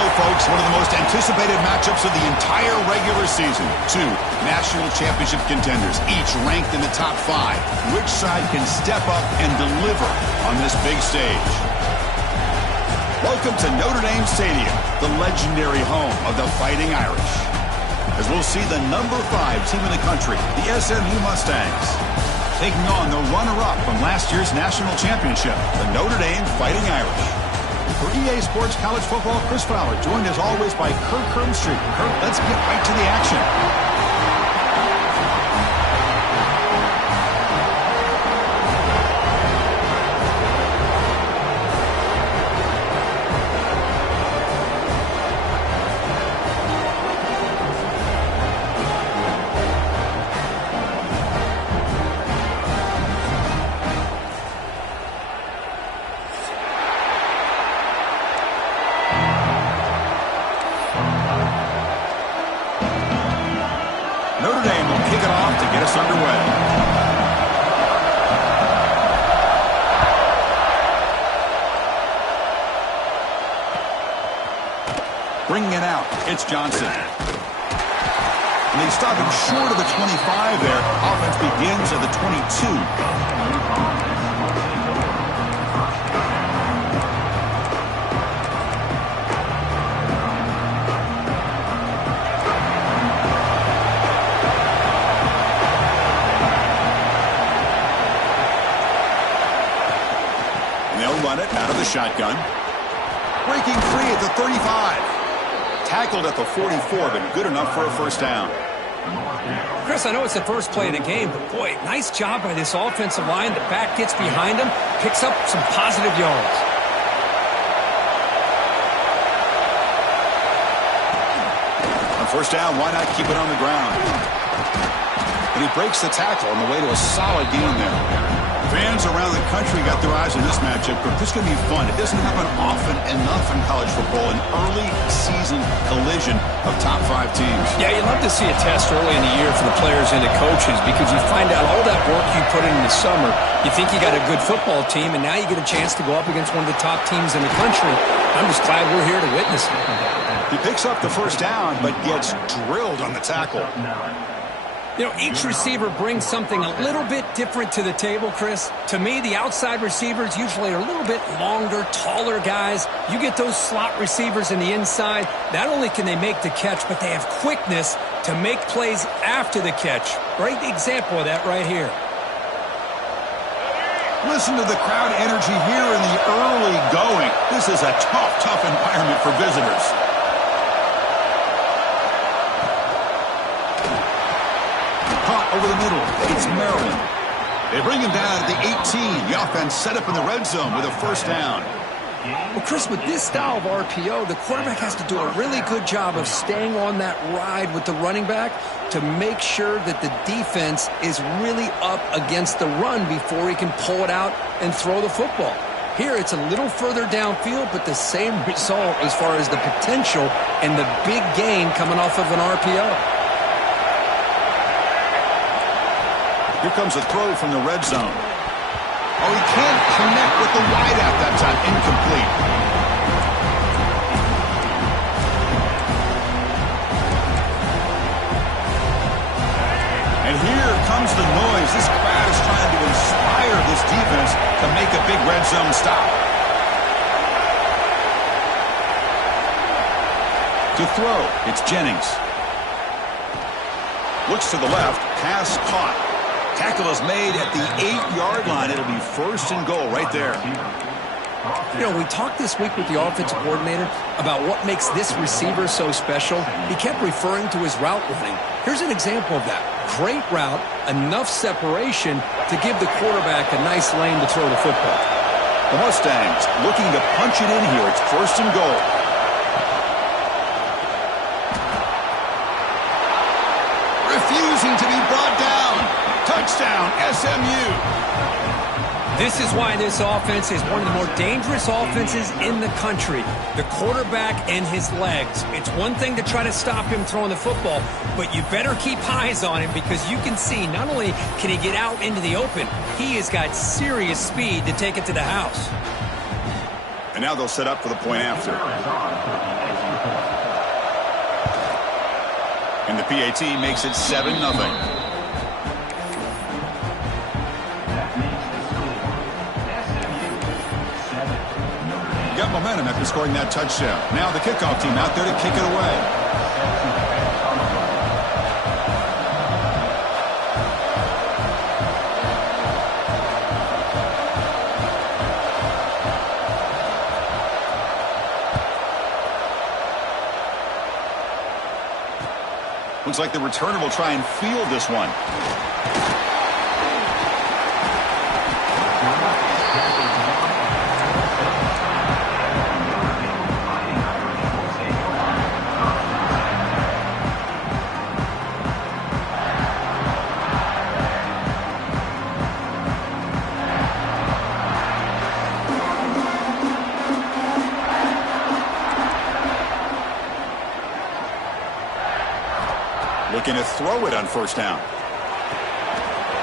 go, folks. One of the most anticipated matchups of the entire regular season. Two national championship contenders, each ranked in the top 5. Which side can step up and deliver on this big stage? Welcome to Notre Dame Stadium, the legendary home of the Fighting Irish, as we'll see the number 5 team in the country, the SMU Mustangs, taking on the runner-up from last year's national championship, the Notre Dame Fighting Irish. For EA Sports College Football, Chris Fowler, joined as always by Kirk Hermstreet. Kirk, let's get right to the action. Notre Dame will kick it off to get us underway. Bringing it out, it's Johnson. And they stop him short of the 25 there. Offense begins at the 22. Run it out of the shotgun. Breaking free at the 35. Tackled at the 44, but good enough for a first down. Chris, I know it's the first play of the game, but boy, nice job by this offensive line. The back gets behind him, picks up some positive yards. On first down, why not keep it on the ground? And he breaks the tackle on the way to a solid gain there. Fans around the country got their eyes on this matchup, but this is going to be fun. It doesn't happen often enough in college football, an early season collision of top 5 teams. Yeah, you'd love to see a test early in the year for the players and the coaches because you find out all that work you put in the summer. You think you got a good football team, and now you get a chance to go up against one of the top teams in the country. I'm just glad we're here to witness it. He picks up the first down, but gets drilled on the tackle. You know, each receiver brings something a little bit different to the table, Chris. To me, the outside receivers usually are a little bit longer, taller guys. You get those slot receivers in the inside. Not only can they make the catch, but they have quickness to make plays after the catch. Great example of that right here. Listen to the crowd energy here in the early going. This is a tough environment for visitors. Over the middle, it's Maryland. They bring him down at the 18. The offense set up in the red zone with a first down. Well, Chris, with this style of RPO, the quarterback has to do a really good job of staying on that ride with the running back to make sure that the defense is really up against the run before he can pull it out and throw the football. Here, it's a little further downfield, but the same result as far as the potential and the big gain coming off of an RPO. Here comes a throw from the red zone. Oh, he can't connect with the wideout that time. Incomplete. And here comes the noise. This crowd is trying to inspire this defense to make a big red zone stop. To throw, it's Jennings. Looks to the left, pass caught. Tackle is made at the 8-yard line. It'll be first and goal right there. You know, we talked this week with the offensive coordinator about what makes this receiver so special. He kept referring to his route running. Here's an example of that. Great route, enough separation to give the quarterback a nice lane to throw the football. The Mustangs looking to punch it in here. It's first and goal. Refusing to be brought down. Touchdown, SMU. This is why this offense is one of the more dangerous offenses in the country. The quarterback and his legs. It's one thing to try to stop him throwing the football, but you better keep eyes on him because you can see not only can he get out into the open, he has got serious speed to take it to the house. And now they'll set up for the point after. the PAT makes it 7-0. Got momentum after scoring that touchdown. Now the kickoff team out there to kick it away. Looks like the returner will try and field this one. Looking to throw it on first down.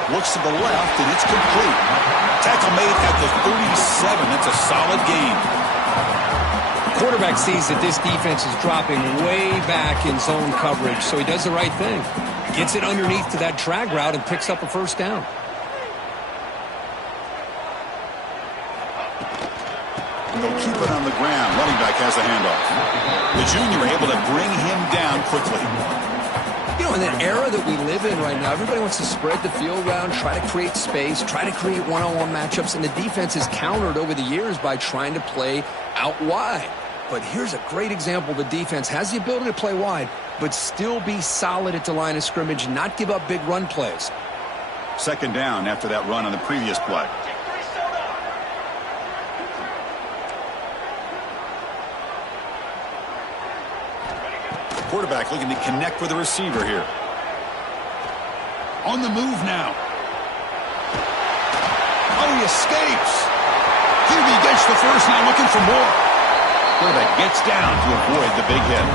Looks to the left, and it's complete. Tackle made at the 37. That's a solid gain. The quarterback sees that this defense is dropping way back in zone coverage, so he does the right thing. Gets it underneath to that drag route and picks up a first down. They'll keep it on the ground. Running back has a handoff. The junior able to bring him down quickly. You know, in that era that we live in right now, everybody wants to spread the field around, try to create space, try to create one-on-one matchups, and the defense is countered over the years by trying to play out wide. But here's a great example. The defense has the ability to play wide, but still be solid at the line of scrimmage, not give up big run plays. Second down after that run on the previous play. Quarterback looking to connect with the receiver here. On the move now. Oh, he escapes. QB gets the first, now looking for more. Quarterback gets down to avoid the big hit.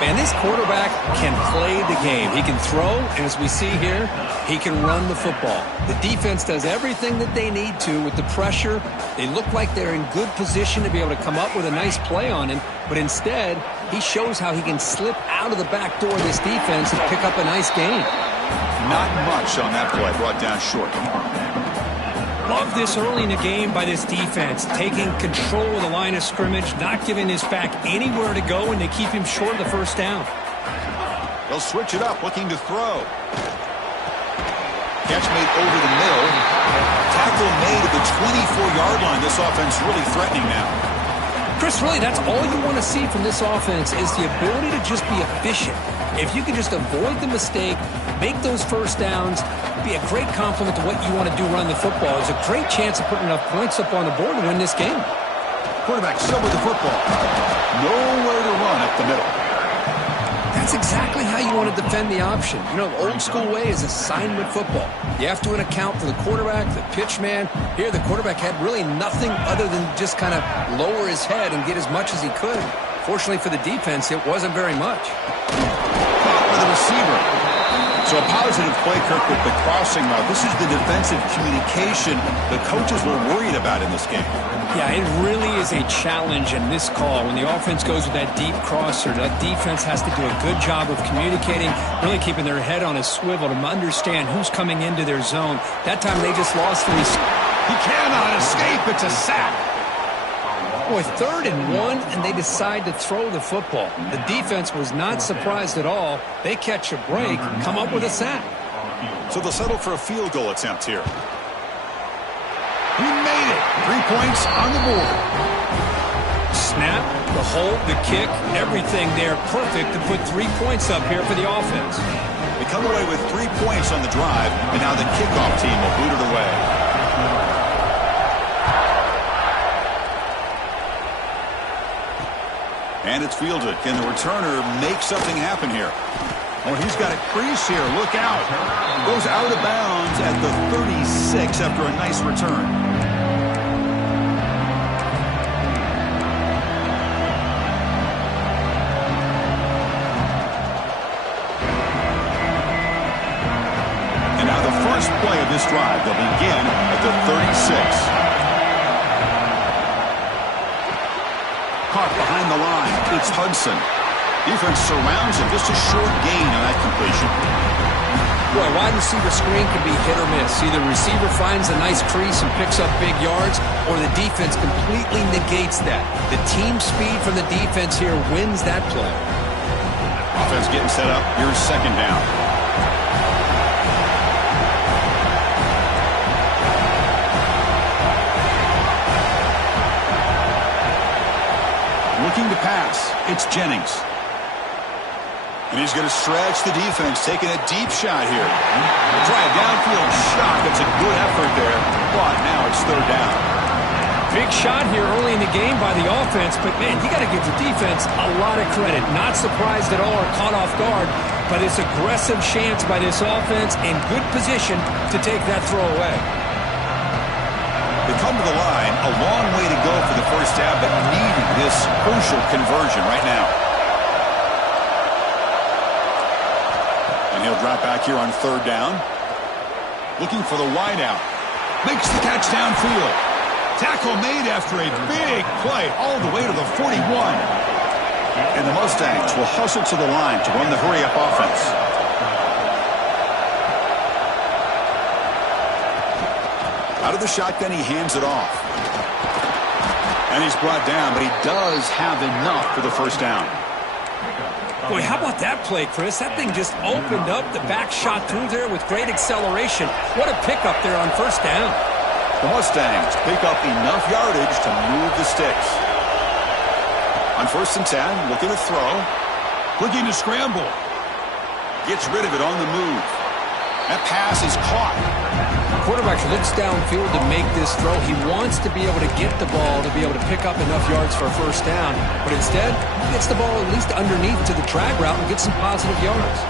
Man, this quarterback can play the game. He can throw, and as we see here, he can run the football. The defense does everything that they need to with the pressure. They look like they're in good position to be able to come up with a nice play on him, but instead, he shows how he can slip out of the back door of this defense and pick up a nice gain. Not much on that play, brought down short. Love this early in the game by this defense, taking control of the line of scrimmage, not giving his back anywhere to go, and they keep him short of the first down. They'll switch it up, looking to throw. Catch made over the middle. Tackle made at the 24-yard line. This offense really threatening now. Chris, really, that's all you want to see from this offense is the ability to just be efficient. If you can just avoid the mistake, make those first downs, be a great compliment to what you want to do running the football. There's a great chance of putting enough points up on the board to win this game. Quarterback still with the football. Nowhere to run up the middle. That's exactly how you want to defend the option. You know, the old school way is assignment football. You have to account for the quarterback, the pitch man. Here, the quarterback had really nothing other than just kind of lower his head and get as much as he could. Fortunately for the defense, it wasn't very much. Caught by the receiver. So a positive play, Kirk, with the crossing route. This is the defensive communication the coaches were worried about in this game. Yeah, it really is a challenge in this call. When the offense goes with that deep crosser, that defense has to do a good job of communicating, really keeping their head on a swivel to understand who's coming into their zone. That time they just lost the receiver. He cannot escape. It's a sack. Boy, 3rd and 1, and they decide to throw the football. The defense was not surprised at all. They catch a break, come up with a sack. So they'll settle for a field goal attempt here. He made it. 3 points on the board. Snap, the hold, the kick, everything there perfect to put 3 points up here for the offense. They come away with 3 points on the drive, and now the kickoff team will boot it away. And it's fielded. Can the returner make something happen here? Oh, he's got a crease here. Look out. Goes out of bounds at the 36 after a nice return. And now the first play of this drive. They'll begin at the 36. Caught behind the line. It's Hudson. Defense surrounds him. Just a short gain on that completion. Boy, a wide receiver screen can be hit or miss. Either receiver finds a nice crease and picks up big yards, or the defense completely negates that. The team speed from the defense here wins that play. Offense getting set up. Here's second down. Looking to pass. It's Jennings. And he's going to stretch the defense, taking a deep shot here. Try a downfield shot. That's a good effort there. But now it's third down. Big shot here early in the game by the offense, but, man, you got to give the defense a lot of credit. Not surprised at all or caught off guard, but it's aggressive chance by this offense in good position to take that throw away. They come to the line, a long way to go for the first down, but needing this crucial conversion right now. And he'll drop back here on third down. Looking for the wideout. Makes the catch downfield. Tackle made after a big play all the way to the 41. And the Mustangs will hustle to the line to run the hurry-up offense. Out of the shotgun, he hands it off. And he's brought down, but he does have enough for the first down. Boy, how about that play, Chris? That thing just opened up. The back shot through there with great acceleration. What a pickup there on first down. The Mustangs pick up enough yardage to move the sticks. On 1st and 10, looking to throw. Looking to scramble. Gets rid of it on the move. That pass is caught. Quarterback looks downfield to make this throw. He wants to be able to get the ball to be able to pick up enough yards for a first down. But instead, he gets the ball at least underneath to the drag route and gets some positive yards.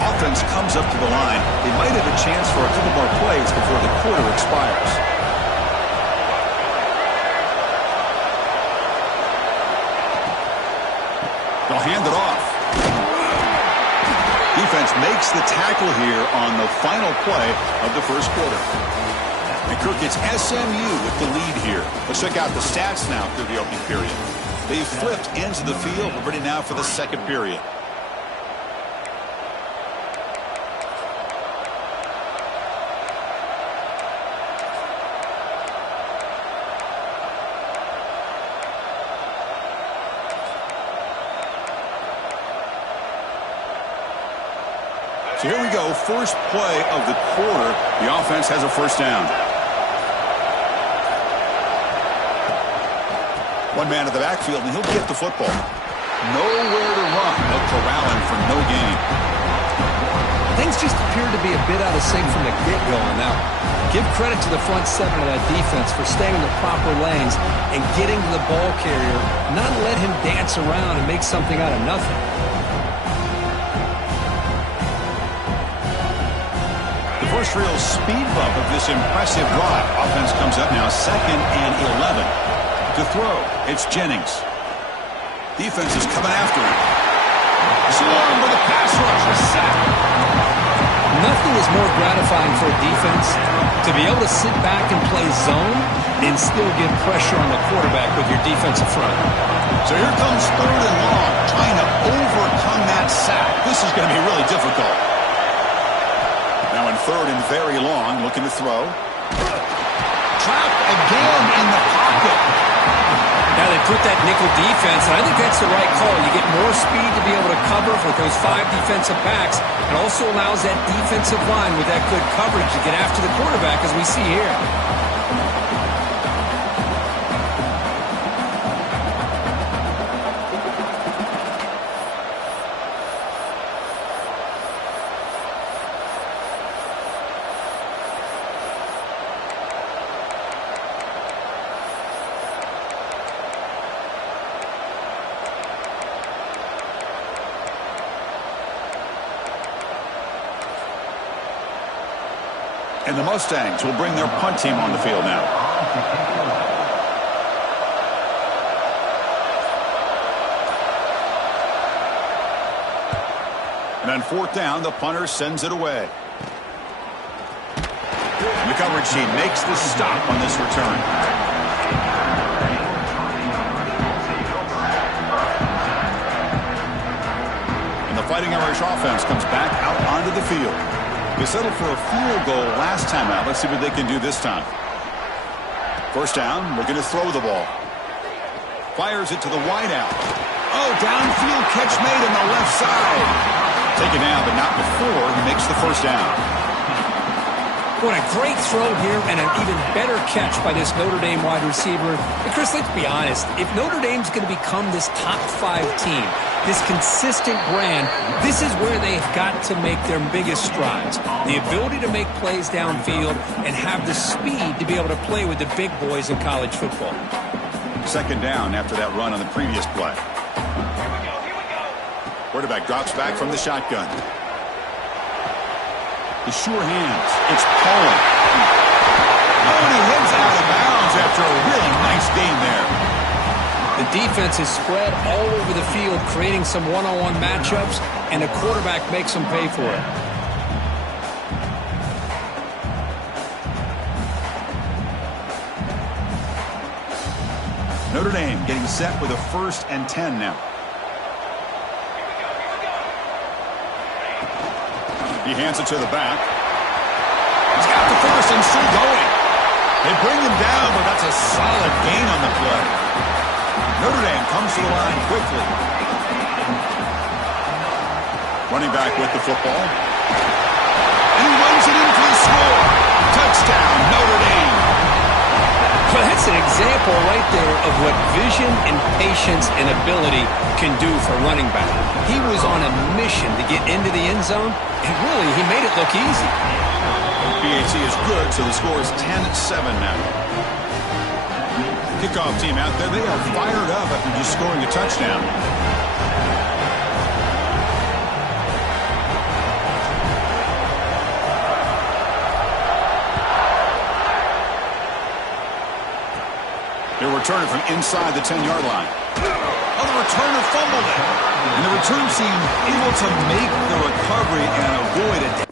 Offense comes up to the line. They might have a chance for a couple more plays before the quarter expires. They'll hand it off. Defense makes the tackle here on the final play of the first quarter. And Kirk, it's SMU with the lead here. Let's check out the stats now through the opening period. They've flipped ends of the field. We're ready now for the second period. So here we go, first play of the quarter. The offense has a first down. One man at the backfield, and he'll get the football. Nowhere to run. They'll corral him for no gain. Things just appear to be a bit out of sync from the get-go on that one. Give credit to the front seven of that defense for staying in the proper lanes and getting to the ball carrier, not let him dance around and make something out of nothing. The first real speed bump of this impressive drive. Offense comes up now 2nd and 11. To throw, it's Jennings. Defense is coming after him. Swarm with a pass rush, a sack. Nothing is more gratifying for a defense to be able to sit back and play zone and still get pressure on the quarterback with your defensive front. So here comes 3rd and long, trying to overcome that sack. This is going to be really difficult. Now in 3rd and very long, looking to throw. Trapped again in the pocket. Now they put that nickel defense, and I think that's the right call. You get more speed to be able to cover with those 5 defensive backs. It also allows that defensive line with that good coverage to get after the quarterback, as we see here. And the Mustangs will bring their punt team on the field now. And on 4th down, the punter sends it away. And the coverage team makes the stop on this return. Fighting Irish offense comes back out onto the field. They settled for a field goal last time out. Let's see what they can do this time. First down, we're going to throw the ball. Fires it to the wideout. Oh, downfield catch made on the left side. Taken down, but not before he makes the first down. What a great throw here and an even better catch by this Notre Dame wide receiver. And Chris, let's be honest. If Notre Dame's going to become this top 5 team, this consistent brand, this is where they've got to make their biggest strides. The ability to make plays downfield and have the speed to be able to play with the big boys in college football. Second down after that run on the previous play. Quarterback drops back from the shotgun. The sure hands. It's Paul. Oh, and he heads out of bounds after a really nice game there. The defense is spread all over the field, creating some one-on-one matchups, and the quarterback makes them pay for it. Notre Dame getting set with a 1st and 10 now. He hands it to the back. He's got the first and still going. They bring him down, but that's a solid gain on the play. Notre Dame comes to the line quickly. Running back with the football. And he runs it in for the score. Touchdown, Notre Dame. Well, that's an example right there of what vision and patience and ability can do for running back. He was on a mission to get into the end zone, and really, he made it look easy. BAC is good, so the score is 10-7 now. Kickoff team out there, they are fired up after just scoring a touchdown. They're returning from inside the 10-yard line. Oh, the returner fumbled it. And the return team able to make the recovery and avoid it.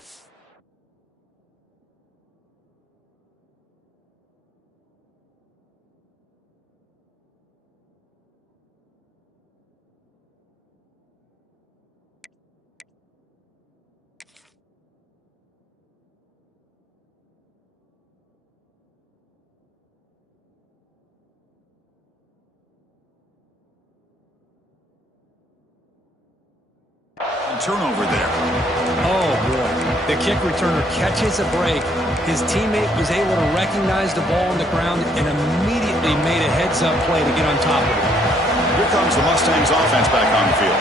Turnover there. Oh, boy. The kick returner catches a break. His teammate was able to recognize the ball on the ground and immediately made a heads-up play to get on top of it. Here comes the Mustangs offense back on the field.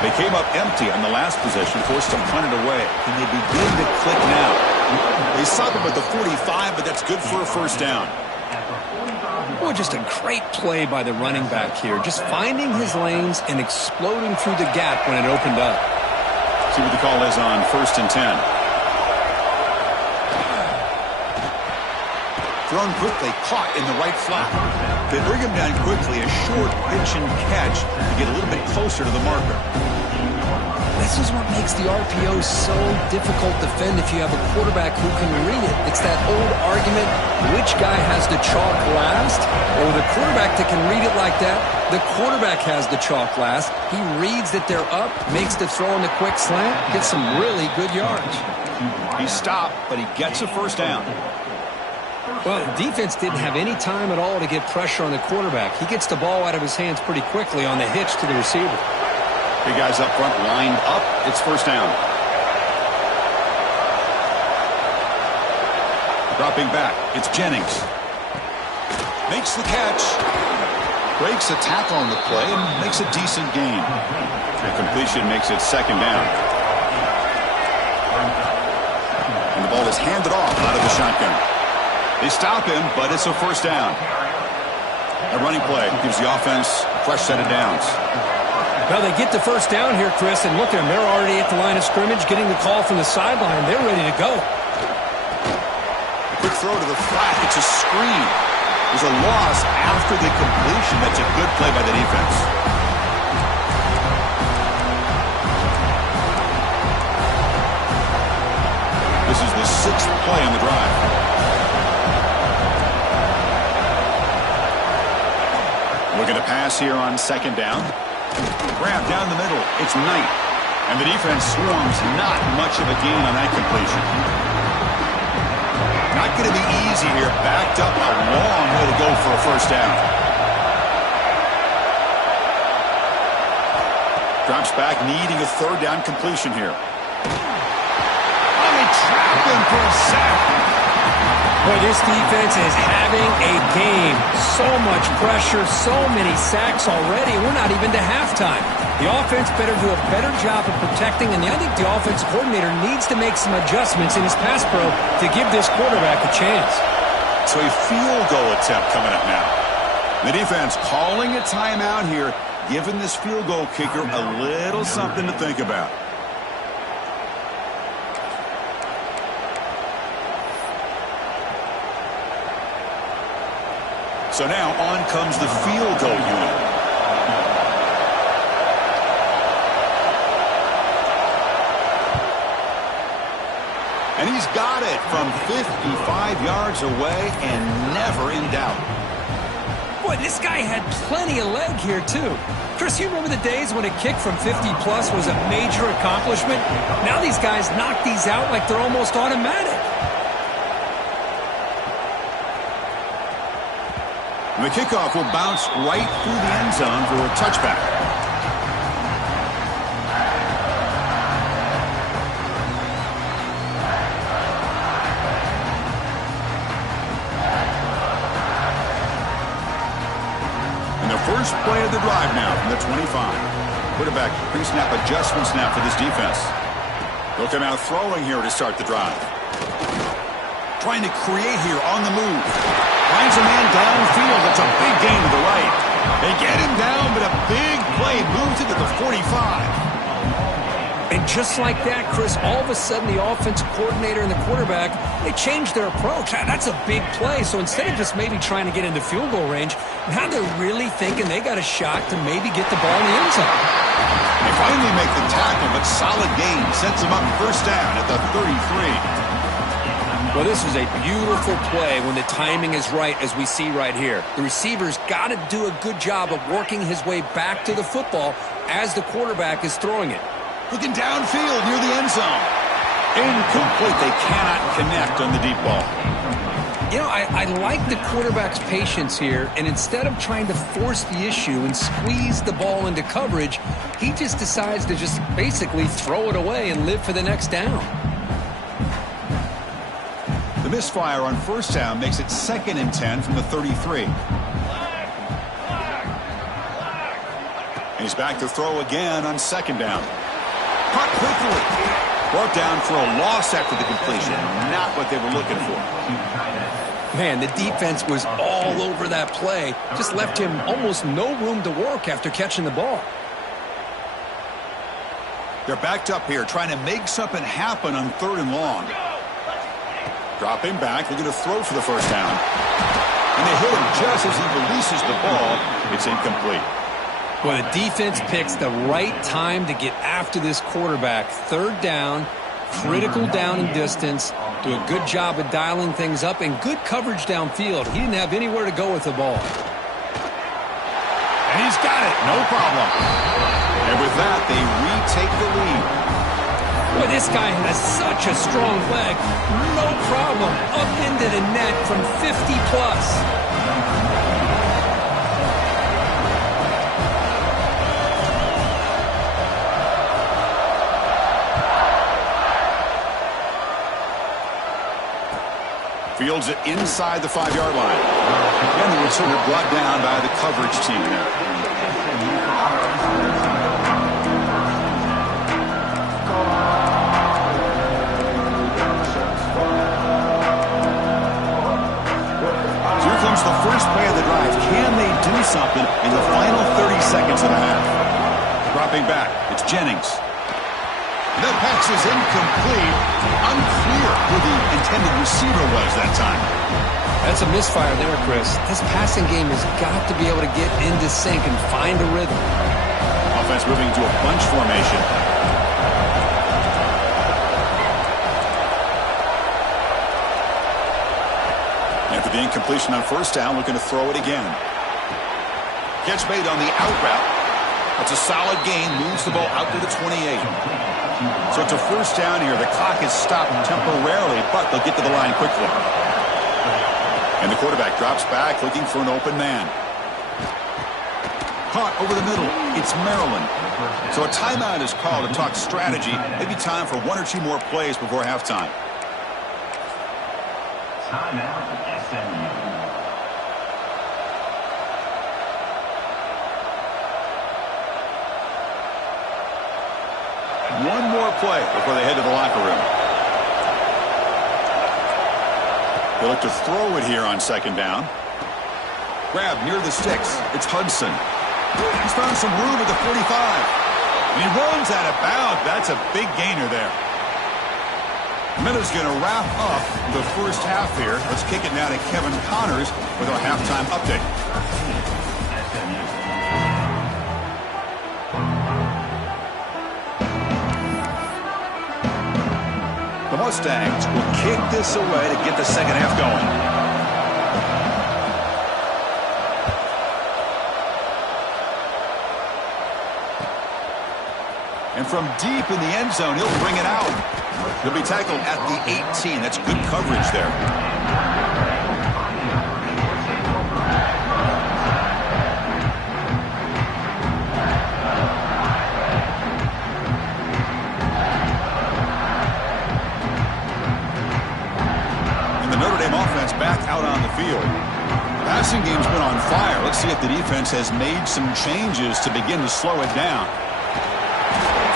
They came up empty on the last possession, forced to punt it away. And they begin to click now. They stop him at the 45, but that's good for a first down. Boy, just a great play by the running back here. Just finding his lanes and exploding through the gap when it opened up. See what the call is on 1st and 10. Thrown quickly, caught in the right flat. They bring him down quickly, a short pitch and catch to get a little bit closer to the marker. This is what makes the RPO so difficult to defend if you have a quarterback who can read it. It's that old argument, which guy has the chalk last? Or the quarterback that can read it like that, the quarterback has the chalk last. He reads that they're up, makes the throw in the quick slant, gets some really good yards. He stopped, but he gets a first down. Well, the defense didn't have any time at all to get pressure on the quarterback. He gets the ball out of his hands pretty quickly on the hitch to the receiver. Three guys up front lined up. It's first down. Dropping back. It's Jennings. Makes the catch. Breaks a tackle on the play and makes a decent gain. The completion makes it second down. And the ball is handed off out of the shotgun. They stop him, but it's a first down. A running play gives the offense a fresh set of downs. Well, they get the first down here, Chris, and look at them. They're already at the line of scrimmage, getting the call from the sideline. They're ready to go. Quick throw to the flat. It's a screen. There's a loss after the completion. That's a good play by the defense. This is the 6th play on the drive. Looking to pass here on second down. Grab down the middle. It's Knight. And the defense swarms, not much of a gain on that completion. Not going to be easy here. Backed up a long way to go for a first down. Drops back, needing a third down completion here. Oh, they trap him for a sack. Boy, this defense is having a game. So much pressure, so many sacks already. We're not even to halftime. The offense better do a better job of protecting, and I think the offense coordinator needs to make some adjustments in his pass pro to give this quarterback a chance. So a field goal attempt coming up now. The defense calling a timeout here, giving this field goal kicker a little something to think about. So now on comes the field goal unit. And he's got it from 55 yards away and never in doubt. Boy, this guy had plenty of leg here, too. Chris, you remember the days when a kick from 50-plus was a major accomplishment? Now these guys knock these out like they're almost automatic. And the kickoff will bounce right through the end zone for a touchback. First play of the drive now from the 25. Quarterback pre-snap adjustment snap for this defense. They'll come out throwing here to start the drive. Trying to create here on the move. Finds a man downfield. That's a big gain to the right. They get him down, but a big play moves it to the 45. And just like that, Chris, all of a sudden the offensive coordinator and the quarterback, they changed their approach. That's a big play. So instead of just maybe trying to get into field goal range, now they're really thinking they got a shot to maybe get the ball in the end zone. They finally make the tackle, but solid gain sets them up first down at the 33. Well, this is a beautiful play when the timing is right, as we see right here. The receiver's got to do a good job of working his way back to the football as the quarterback is throwing it. Looking downfield near the end zone. Incomplete. They cannot connect on the deep ball. You know, I like the quarterback's patience here, and instead of trying to force the issue and squeeze the ball into coverage, he just decides to just basically throw it away and live for the next down. The misfire on first down makes it 2nd and 10 from the 33. He's back to throw again on 2nd down. Caught quickly. Brought down for a loss after the completion. Not what they were looking for. Man, the defense was all over that play. Just left him almost no room to work after catching the ball. They're backed up here, trying to make something happen on 3rd and long. Dropping back, they're going to throw for the first down. And they hit him just as he releases the ball. It's incomplete. Well, the defense picks the right time to get after this quarterback. 3rd down, critical down and distance. Do a good job of dialing things up and good coverage downfield. He didn't have anywhere to go with the ball. And he's got it, no problem. And with that, they retake the lead. Boy, this guy has such a strong leg. No problem. Up into the net from 50-plus. Fields it inside the 5-yard line. And the returner brought down by the coverage team there. So here comes the first play of the drive. Can they do something in the final 30 seconds of the half? Dropping back, it's Jennings. The pass is incomplete. Unclear who the intended receiver was that time. That's a misfire there, Chris. This passing game has got to be able to get into sync and find a rhythm. Offense moving to a bunch formation. After the incompletion on first down, looking to throw it again. Catch made on the out route. It's a solid gain, moves the ball out to the 28. So it's a first down here. The clock is stopped temporarily, but they'll get to the line quickly. And the quarterback drops back, looking for an open man. Caught over the middle. It's Maryland. So a timeout is called to talk strategy. Maybe time for one or two more plays before halftime. Timeout, SMU. One more play before they head to the locker room. They look to throw it here on second down. Grab near the sticks. It's Hudson. He's found some room at the 45. And he runs out of bounds. That's a big gainer there. Minutes going to wrap up the first half here. Let's kick it now to Kevin Connors with our halftime update. The Mustangs will kick this away to get the second half going. And from deep in the end zone, he'll bring it out. He'll be tackled at the 18. That's good coverage there. And the Notre Dame offense back out on the field. The passing game's been on fire. Let's see if the defense has made some changes to begin to slow it down.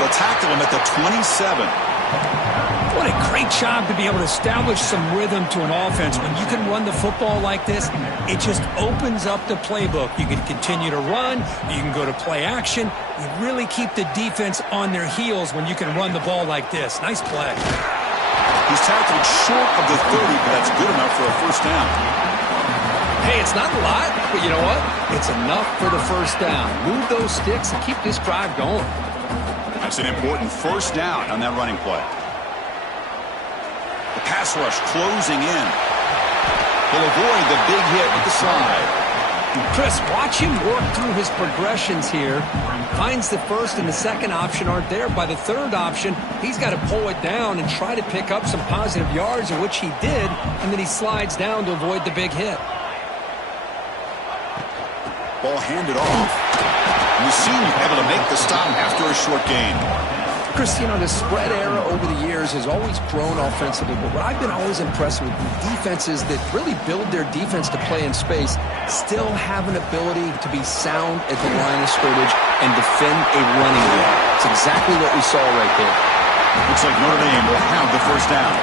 They'll tackle him at the 27. What a great job to be able to establish some rhythm to an offense. When you can run the football like this, it just opens up the playbook. You can continue to run. You can go to play action. You really keep the defense on their heels when you can run the ball like this. Nice play. He's tackled short of the 30, but that's good enough for a first down. Hey, it's not a lot, but you know what? It's enough for the first down. Move those sticks and keep this drive going. That's an important first down on that running play. The pass rush closing in. He'll avoid the big hit with the slide. Chris, watch him work through his progressions here. Finds the first and the second option aren't there. By the third option, he's got to pull it down and try to pick up some positive yards, which he did, and then he slides down to avoid the big hit. Ball handed off. The senior able to make the stop after a short gain. Chris, you know, the spread era over the years has always grown offensively, but what I've been always impressed with defenses that really build their defense to play in space still have an ability to be sound at the line of scrimmage and defend a running game. It's exactly what we saw right there. Looks like Notre Dame will have the first down.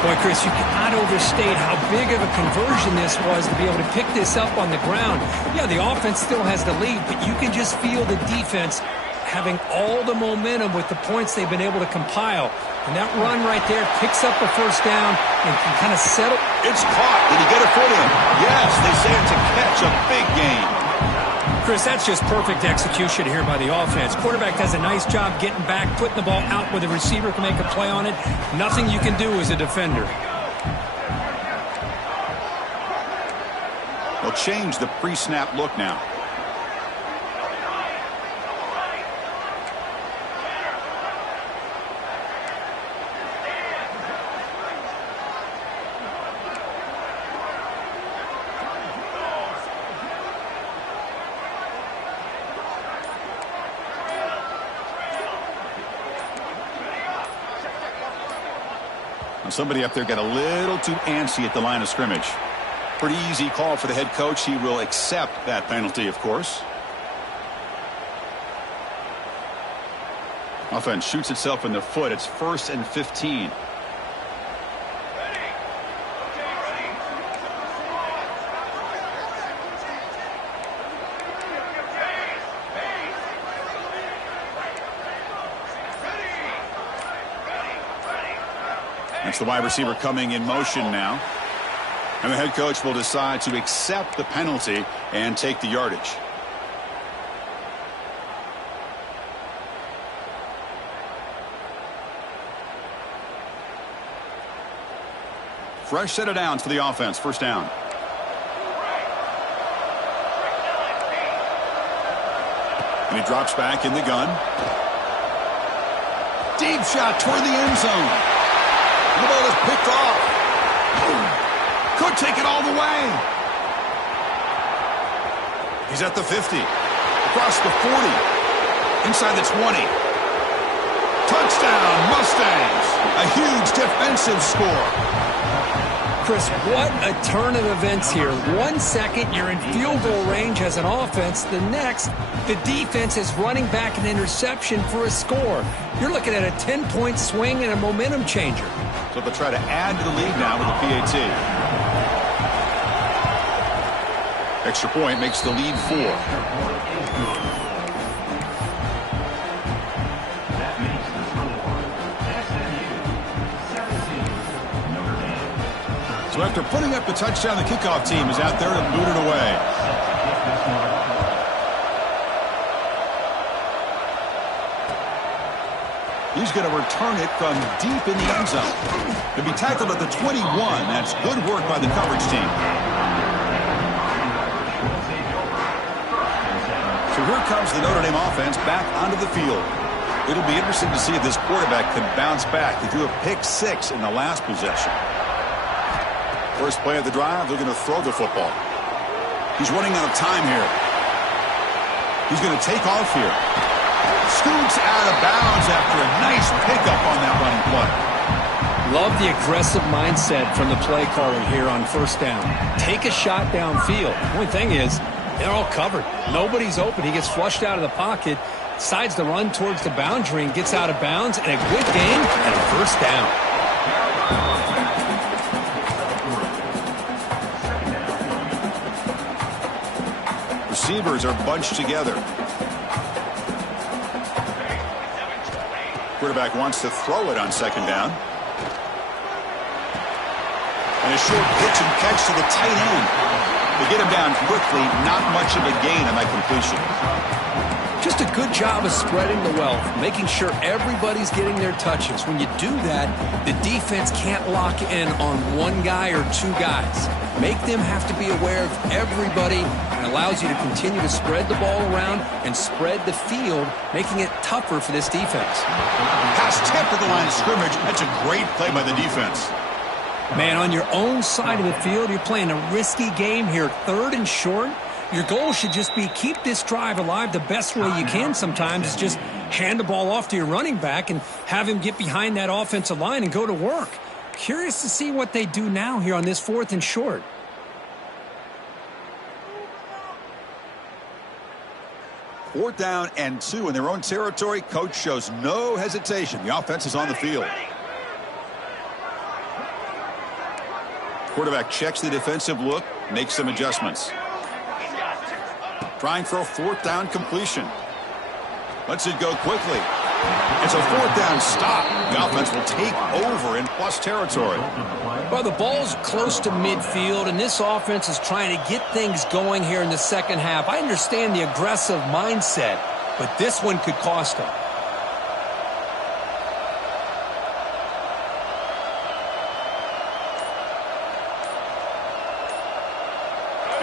Boy, Chris, you cannot overstate how big of a conversion this was to be able to pick this up on the ground. Yeah, the offense still has the lead, but you can just feel the defense having all the momentum with the points they've been able to compile. And that run right there picks up the first down and can kind of settle. It's caught. Did he get a foot in? Yes, they say it's a catch, a big gain. Chris, that's just perfect execution here by the offense. Quarterback does a nice job getting back, putting the ball out where the receiver can make a play on it. Nothing you can do as a defender. They'll change the pre-snap look now. Somebody up there got a little too antsy at the line of scrimmage. Pretty easy call for the head coach. He will accept that penalty, of course. Offense shoots itself in the foot. It's 1st and 15. That's the wide receiver coming in motion now. And the head coach will decide to accept the penalty and take the yardage. Fresh set of downs for the offense. First down. And he drops back in the gun. Deep shot toward the end zone. The ball is picked off. Could take it all the way. He's at the 50. Across the 40. Inside the 20. Touchdown, Mustangs. A huge defensive score. Chris, what a turn of events here. 1 second, you're in field goal range as an offense. The next, the defense is running back an interception for a score. You're looking at a 10-point swing and a momentum changer. So they'll try to add to the lead now with the PAT. Extra point makes the lead 4. So after putting up the touchdown, the kickoff team is out there to boot it away. He's going to return it from deep in the end zone. He'll be tackled at the 21. That's good work by the coverage team. So here comes the Notre Dame offense back onto the field. It'll be interesting to see if this quarterback can bounce back. He threw a pick-6 in the last possession. First play of the drive, they're going to throw the football. He's running out of time here. He's going to take off here. Scoots out of bounds after a nice pickup on that running play. Love the aggressive mindset from the play caller here on first down. Take a shot downfield. The only thing is, they're all covered. Nobody's open. He gets flushed out of the pocket, decides to run towards the boundary and gets out of bounds, and a good gain and a first down. Receivers are bunched together. Quarterback wants to throw it on second down. And a short pitch and catch to the tight end. They get him down quickly. Not much of a gain on that completion. Just a good job of spreading the wealth, making sure everybody's getting their touches. When you do that, the defense can't lock in on one guy or two guys. Make them have to be aware of everybody, and allows you to continue to spread the ball around and spread the field, making it tougher for this defense. Pass tipped at the line of scrimmage. That's a great play by the defense. Man, on your own side of the field, you're playing a risky game here. 3rd and short. Your goal should just be keep this drive alive the best way you can sometimes is just hand the ball off to your running back and have him get behind that offensive line and go to work. Curious to see what they do now here on this 4th and short. Fourth down and 2 in their own territory. Coach shows no hesitation. The offense is on the field. Quarterback checks the defensive look, makes some adjustments. Trying for a 4th down completion. Lets it go quickly. It's a 4th down stop. The offense will take over in plus territory. Well, the ball's close to midfield, and this offense is trying to get things going here in the second half. I understand the aggressive mindset, but this one could cost them.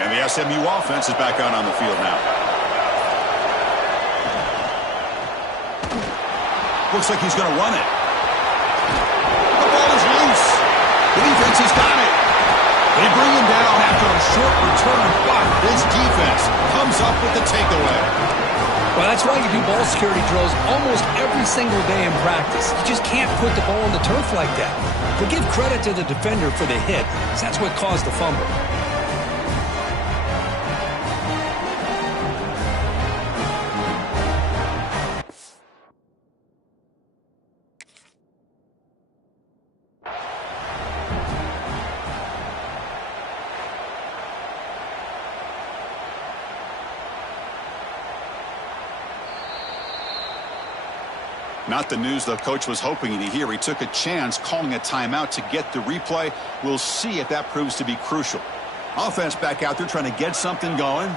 And the SMU offense is back out on the field now. Looks like he's going to run it. The ball is loose. The defense has got it. They bring him down after a short return, but this defense comes up with the takeaway. Well, that's why you do ball security drills almost every single day in practice. You just can't put the ball on the turf like that. But give credit to the defender for the hit, because that's what caused the fumble. Not the news the coach was hoping to hear. He took a chance calling a timeout to get the replay. We'll see if that proves to be crucial. Offense back out there trying to get something going.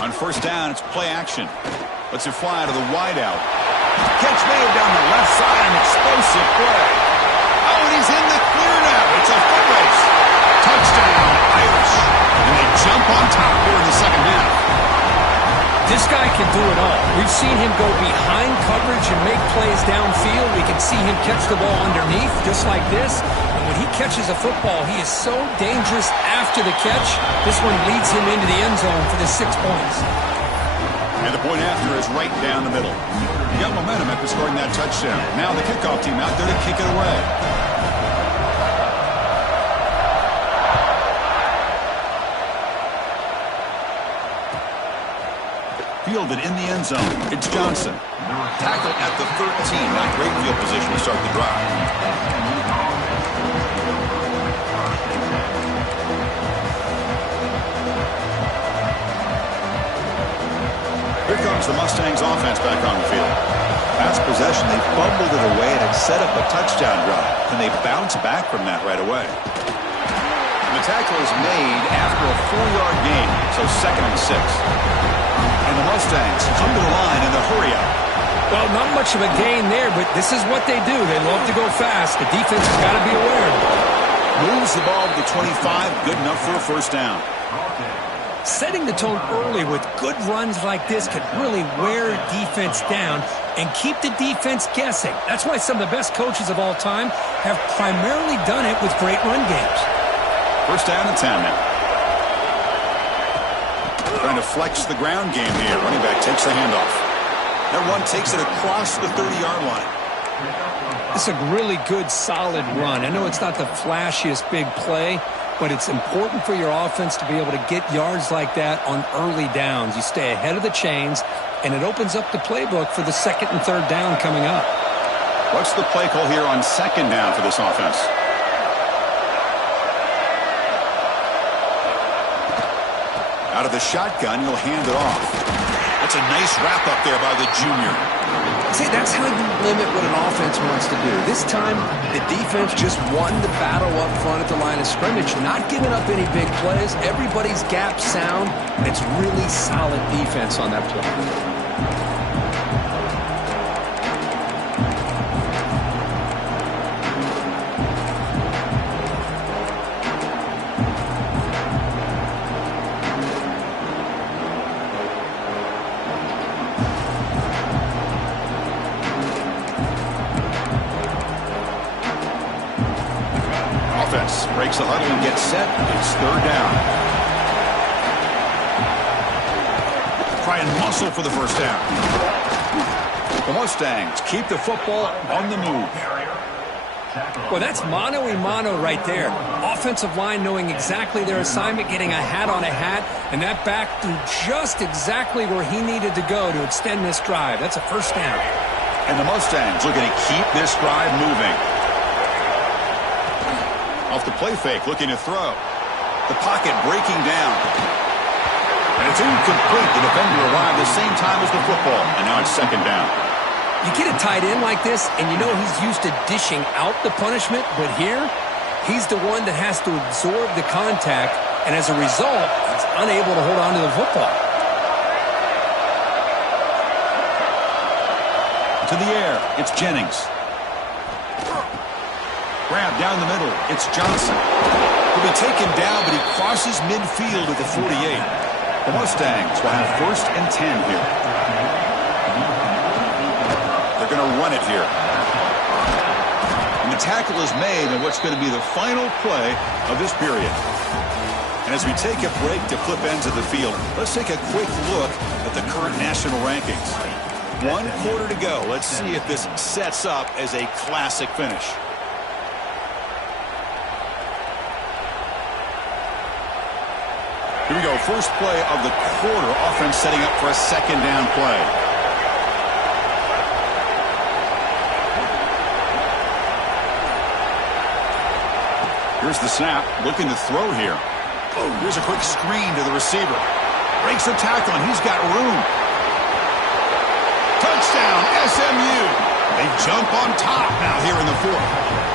On first down, it's play action. Lets it fly to the wideout. Catch made down the left side, an explosive play. Oh, and he's in the clear now. It's a foot race. Touchdown, Irish. And they jump on top here in the second half. This guy can do it all. We've seen him go behind coverage and make plays downfield. We can see him catch the ball underneath, just like this. And when he catches a football, he is so dangerous after the catch. This one leads him into the end zone for the 6 points. And the point after is right down the middle. You got momentum after scoring that touchdown. Now the kickoff team out there to kick it away. Fielded in the end zone. It's Johnson. Tackle at the 13. Not great field position to start the drive. Here comes the Mustangs offense back on the field. Last possession, they fumbled it away and had set up a touchdown drive. Can they bounce back from that right away? And the tackle is made after a 4-yard gain, so 2nd and 6. And the Mustangs come to the line in the hurry up. Well, not much of a gain there, but this is what they do. They love to go fast. The defense has got to be aware of it. Moves the ball to the 25, good enough for a first down. Setting the tone early with good runs like this can really wear defense down and keep the defense guessing. That's why some of the best coaches of all time have primarily done it with great run games. First down and 10 now. Trying to flex the ground game here. Running back takes the handoff. That one takes it across the 30-yard line. It's a really good, solid run. I know it's not the flashiest big play, but it's important for your offense to be able to get yards like that on early downs. You stay ahead of the chains, and it opens up the playbook for the 2nd and 3rd down coming up. What's the play call here on 2nd down for this offense? Out of the shotgun, he'll hand it off. That's a nice wrap up there by the junior. See, that's how you limit what an offense wants to do. This time, the defense just won the battle up front at the line of scrimmage, not giving up any big plays. Everybody's gap sound, and it's really solid defense on that play. Breaks the huddle and gets set. It's 3rd down. Try and muscle for the first down. The Mustangs keep the football on the move. Well, that's mano-a-mano right there. Offensive line knowing exactly their assignment, getting a hat on a hat, and that back threw just exactly where he needed to go to extend this drive. That's a first down. And the Mustangs looking to keep this drive moving. Off the play fake, looking to throw. The pocket breaking down. And it's incomplete. The defender arrived the same time as the football. And now it's 2nd down. You get a tight end like this, and you know he's used to dishing out the punishment. But here, he's the one that has to absorb the contact. And as a result, he's unable to hold on to the football. To the air, it's Jennings. Grab down the middle. It's Johnson. He'll be taken down, but he crosses midfield at the 48. The Mustangs will have 1st and 10 here. They're going to run it here. And the tackle is made on what's going to be the final play of this period. And as we take a break to flip ends of the field, let's take a quick look at the current national rankings. 1 quarter to go. Let's see if this sets up as a classic finish. Here we go, first play of the quarter. Offense setting up for a 2nd down play. Here's the snap, looking to throw here. Oh, here's a quick screen to the receiver. Breaks the tackle, and he's got room. Touchdown, SMU. They jump on top now here in the 4th.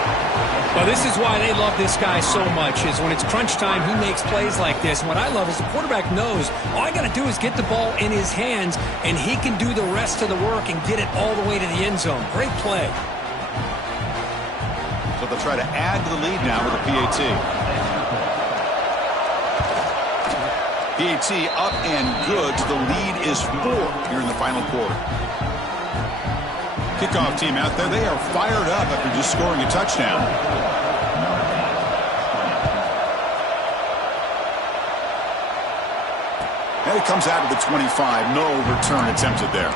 Well, this is why they love this guy so much, is when it's crunch time, he makes plays like this. And what I love is the quarterback knows all I got to do is get the ball in his hands, and he can do the rest of the work and get it all the way to the end zone. Great play. So they'll try to add to the lead now with a PAT. PAT up and good. The lead is 4 here in the final quarter. Kickoff team out there, they are fired up after just scoring a touchdown. And it comes out of the 25. No return attempted there.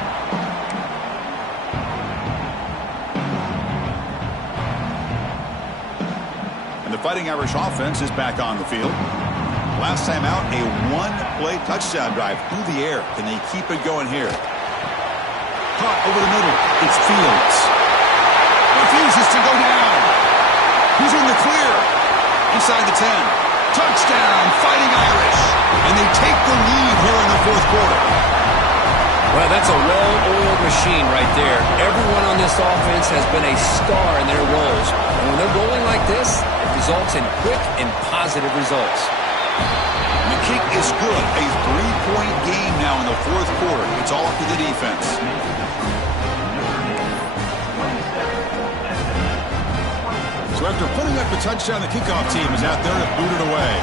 And the Fighting Irish offense is back on the field. Last time out, a one-play touchdown drive through the air. Can they keep it going here? Caught over the middle. It's Fields. Refuses to go down. He's in the clear. Inside the 10. Touchdown, Fighting Irish. And they take the lead here in the fourth quarter. Well, that's a well-oiled machine right there. Everyone on this offense has been a star in their roles. And when they're rolling like this, it results in quick and positive results. The kick is good. A 3-point game now in the fourth quarter. It's all up to the defense. So after putting up the touchdown, the kickoff team is out there to boot it away.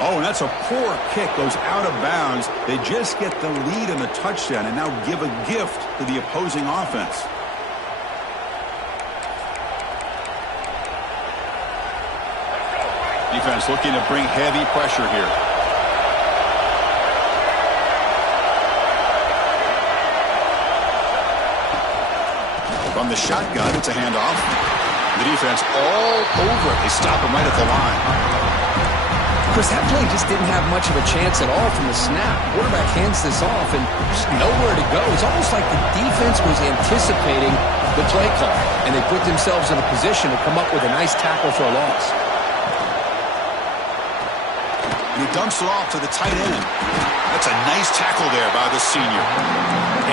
Oh, and that's a poor kick. Goes out of bounds. They just get the lead in the touchdown and now give a gift to the opposing offense. Defense looking to bring heavy pressure here. From the shotgun, it's a handoff. The defense all over it. They stop him right at the line. Chris, that play just didn't have much of a chance at all from the snap. Quarterback hands this off and just nowhere to go. It's almost like the defense was anticipating the play call, and they put themselves in a position to come up with a nice tackle for a loss. And he dumps it off to the tight end. That's a nice tackle there by the senior.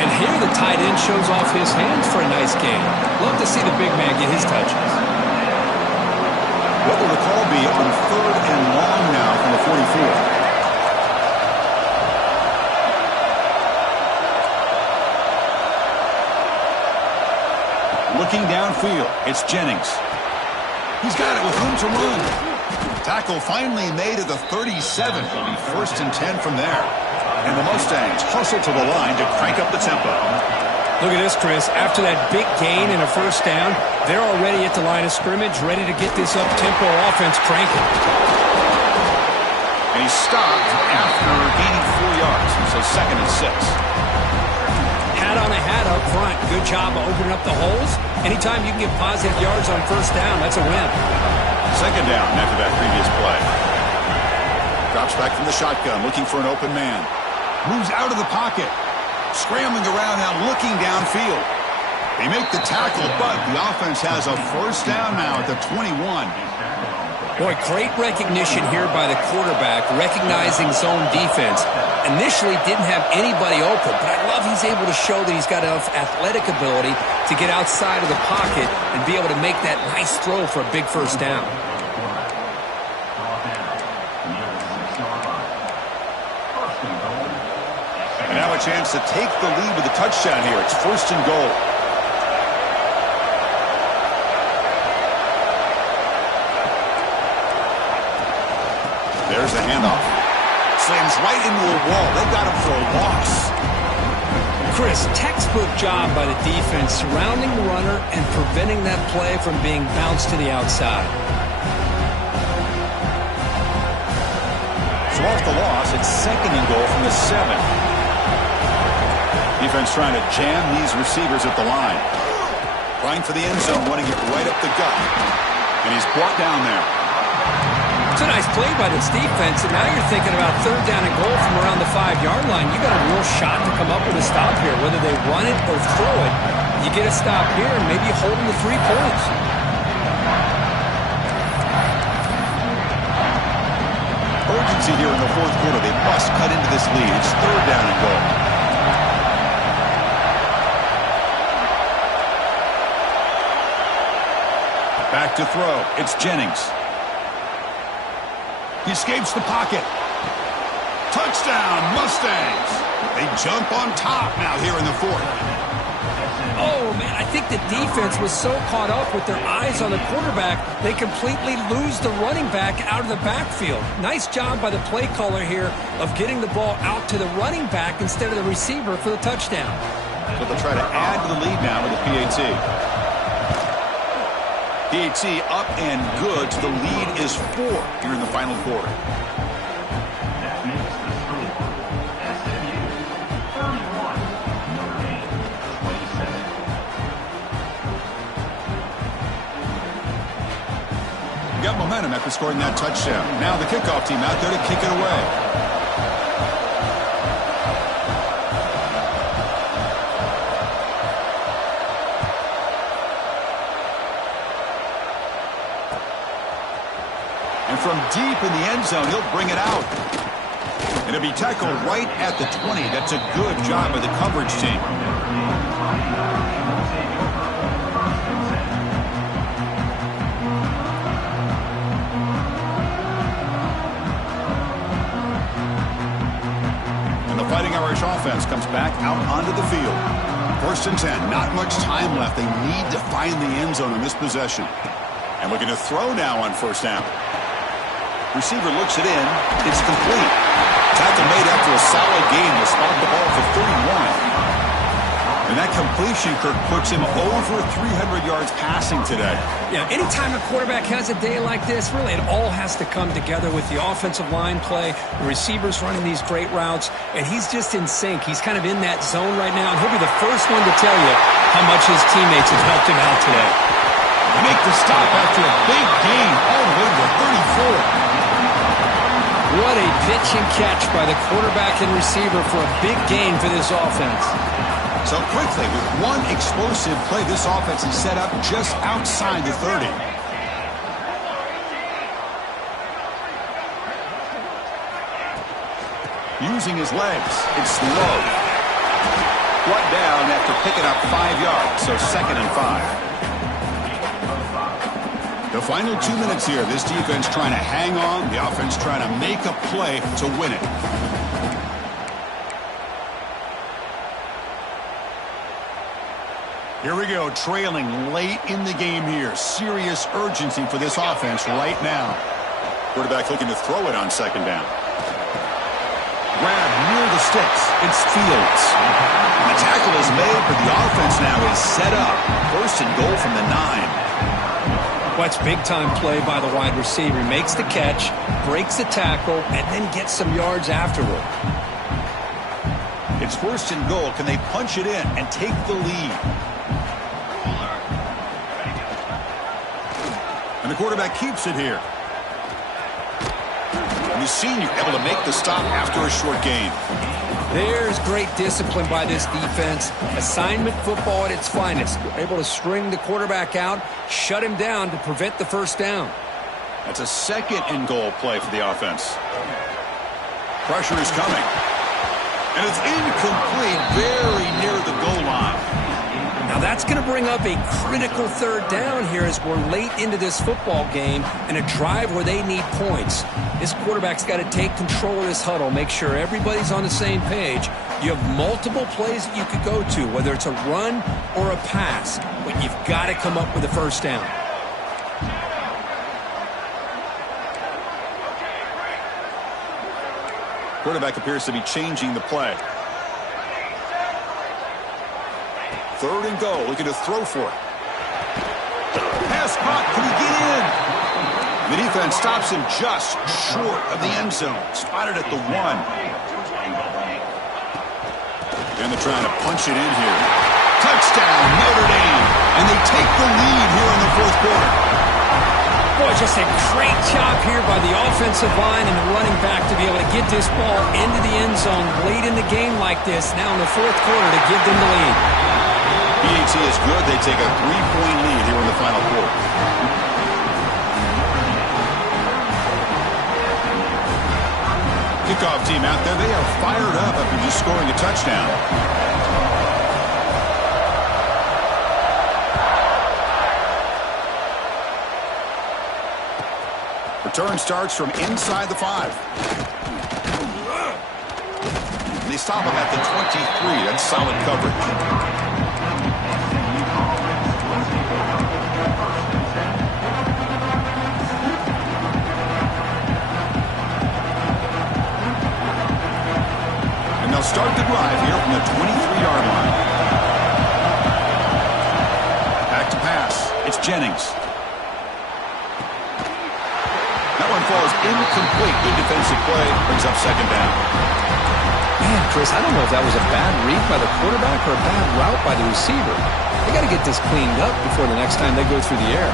And here the tight end shows off his hands for a nice gain. Love to see the big man get his touches. What will the call be on 3rd and long now from the 44? Looking downfield, it's Jennings. He's got it with room to run. Tackle finally made at the 37. It'll be 1st and 10 from there. And the Mustangs hustle to the line to crank up the tempo. Look at this, Chris. After that big gain and a 1st down, they're already at the line of scrimmage, ready to get this up-tempo offense cranking. And he stopped after gaining 4 yards. So 2nd and 6. Hat on a hat up front. Good job of opening up the holes. Anytime you can get positive yards on 1st down, that's a win. 2nd down after that previous play. Drops back from the shotgun, looking for an open man. Moves out of the pocket. Scrambling around now, looking downfield. They make the tackle, but the offense has a 1st down now at the 21. Boy, great recognition here by the quarterback, recognizing zone defense. Initially didn't have anybody open, but I love he's able to show that he's got enough athletic ability to get outside of the pocket and be able to make that nice throw for a big 1st down. And now a chance to take the lead with a touchdown here. It's 1st and goal. There's the handoff. Slams right into a wall. They got him for a loss. Chris, textbook job by the defense surrounding the runner and preventing that play from being bounced to the outside. So off the loss, it's 2nd and goal from the 7. Defense trying to jam these receivers at the line. Trying for the end zone, wanting it right up the gut. And he's brought down there. It's a nice play by this defense, and now you're thinking about 3rd down and goal from around the 5-yard line. You got a real shot to come up with a stop here. Whether they run it or throw it, you get a stop here and maybe hold them to 3 points. Urgency here in the fourth quarter. They must cut into this lead. It's 3rd down and goal. Back to throw. It's Jennings. He escapes the pocket. Touchdown, Mustangs. They jump on top now here in the 4th. Oh, man, I think think the defense was so caught up with their eyes on the quarterback, they completely lose the running back out of the backfield. Nice job by the play caller here of getting the ball out to the running back instead of the receiver for the touchdown. So they'll try to add to the lead now with the PAT. PAT up and good. So the lead is 4 here in the final quarter. That makes the score SMU 31, Notre Dame 27. Got momentum after scoring that touchdown. Now the kickoff team out there to kick it away. And from deep in the end zone, he'll bring it out. And it'll be tackled right at the 20. That's a good job by the coverage team. And the Fighting Irish offense comes back out onto the field. 1st and 10. Not much time left. They need to find the end zone in this possession. And looking to throw now on 1st down. Receiver looks it in. It's complete. Tackle made after a solid game to spot the ball for 31. And that completion, Kirk, puts him over 300 yards passing today. Yeah, anytime a quarterback has a day like this, really it all has to come together with the offensive line play, the receivers running these great routes, and he's just in sync. He's kind of in that zone right now, and he'll be the first one to tell you how much his teammates have helped him out today. Make the stop after a big gain all the way to 34. What a pitch and catch by the quarterback and receiver for a big gain for this offense. So quickly, with one explosive play, this offense is set up just outside the 30. Using his legs, it's slow. Brought down after picking up 5 yards, so 2nd and 5. The final 2 minutes here. This defense trying to hang on. The offense trying to make a play to win it. Here we go. Trailing late in the game here. Serious urgency for this offense right now. Quarterback looking to throw it on 2nd down. Grab near the sticks. It's Fields. And the tackle is made, but the offense now is set up. 1st and goal from the 9. That's big-time play by the wide receiver. He makes the catch, breaks the tackle, and then gets some yards afterward. It's 1st and goal. Can they punch it in and take the lead? And the quarterback keeps it here. And the senior able to make the stop after a short gain. There's great discipline by this defense. Assignment football at its finest. They're able to string the quarterback out, shut him down to prevent the 1st down. That's a 2nd and goal play for the offense. Pressure is coming. And it's incomplete, very near the goal line. Now that's going to bring up a critical 3rd down here as we're late into this football game and a drive where they need points. This quarterback's got to take control of this huddle, make sure everybody's on the same page. You have multiple plays that you could go to, whether it's a run or a pass, but you've got to come up with a 1st down. Quarterback appears to be changing the play. 3rd and goal, looking to throw for it. Pass caught, can he get in? The defense stops him just short of the end zone. Spotted at the 1. And they're trying to punch it in here. Touchdown, Notre Dame. And they take the lead here in the 4th quarter. Boy, just a great job here by the offensive line and the running back to be able to get this ball into the end zone late in the game like this, now in the 4th quarter to give them the lead. PAT is good. They take a 3-point lead here in the final quarter. Kickoff team out there. They are fired up after just scoring a touchdown. Return starts from inside the 5. They stop him at the 23. That's solid coverage. Jennings. That one falls incomplete. Good defensive play. Brings up second down. Man, Chris, I don't know if that was a bad read by the quarterback or a bad route by the receiver. They got to get this cleaned up before the next time they go through the air.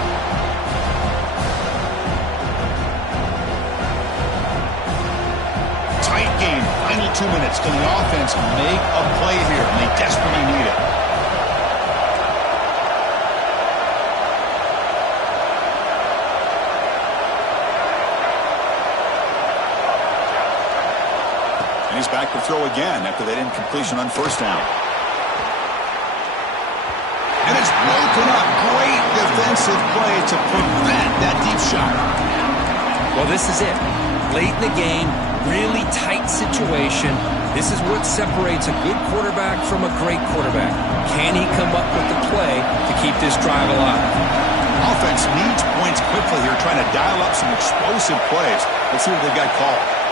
Tight game. Final 2 minutes. Can the offense make a play here? And they desperately need it. And he's back to throw again after that incompletion on first down. And it's broken up. Great defensive play to prevent that deep shot. Well, this is it. Late in the game, really tight situation. This is what separates a good quarterback from a great quarterback. Can he come up with the play to keep this drive alive? Offense needs points quickly here, trying to dial up some explosive plays. Let's see what they've got called.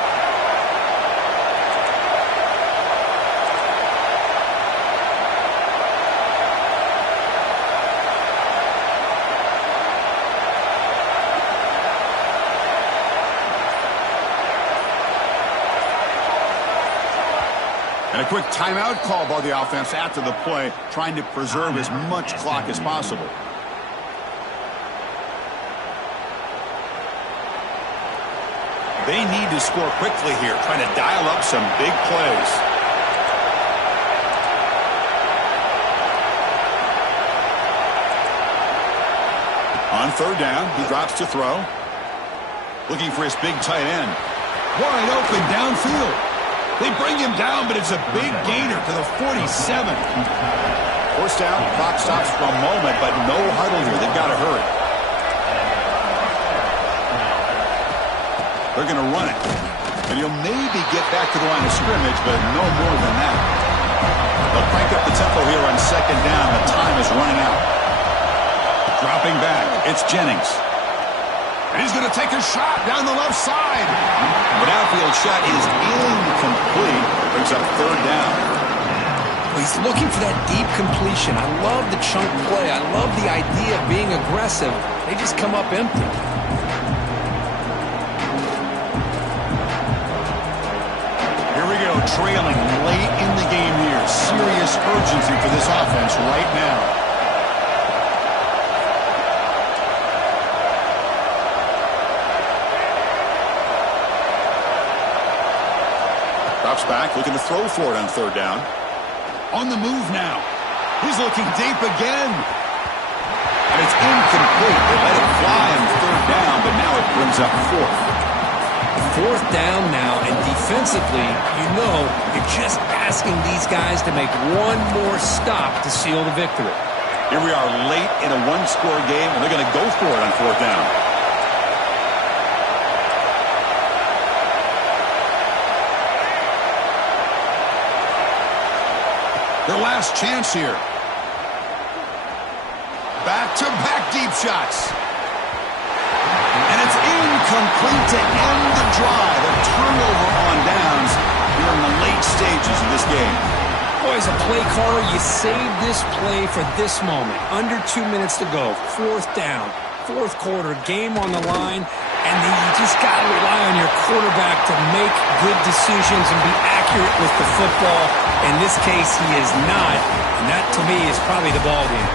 And a quick timeout call by the offense after the play, trying to preserve as much clock as possible. They need to score quickly here, trying to dial up some big plays. On third down, he drops to throw. Looking for his big tight end. Wide open downfield. They bring him down, but it's a big gainer to the 47. First down, clock stops for a moment, but no huddle here. They've got to hurry. They're going to run it. And he'll maybe get back to the line of scrimmage, but no more than that. They'll crank up the tempo here on second down. The time is running out. Dropping back, it's Jennings. And he's going to take a shot down the left side. The downfield shot is incomplete. Brings up third down. Well, he's looking for that deep completion. I love the chunk play. I love the idea of being aggressive. They just come up empty. Here we go, trailing late in the game here. Serious urgency for this offense right now. Drops back, looking to throw for it on third down. On the move now. He's looking deep again. And it's incomplete. They let it fly on third down, but now it brings up fourth. Fourth down now, and defensively, you're just asking these guys to make one more stop to seal the victory. Here we are late in a one-score game, and they're going to go for it on fourth down. Their last chance here. Back-to-back deep shots. And it's incomplete to end the drive. A turnover on downs here in the late stages of this game. Boy, as a play caller, you save this play for this moment. Under 2 minutes to go. Fourth down. Fourth quarter. Game on the line. And then you just got to rely on your quarterback to make good decisions and be accurate with the football. In this case, he is not. And that, to me, is probably the ball game.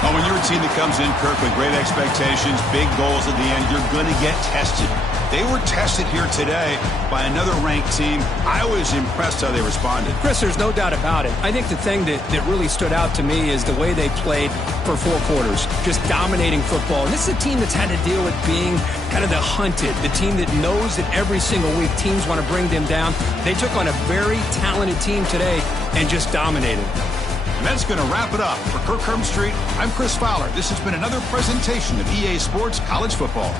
Well, when you're a team that comes in, Kirk, with great expectations, big goals at the end, you're going to get tested. They were tested here today by another ranked team. I was impressed how they responded. Chris, there's no doubt about it. I think the thing that really stood out to me is the way they played for 4 quarters, just dominating football. And this is a team that's had to deal with being kind of the hunted, the team that knows that every single week teams want to bring them down. They took on a very talented team today and just dominated. And that's going to wrap it up. For Kirk Street, I'm Chris Fowler. This has been another presentation of EA Sports College Football.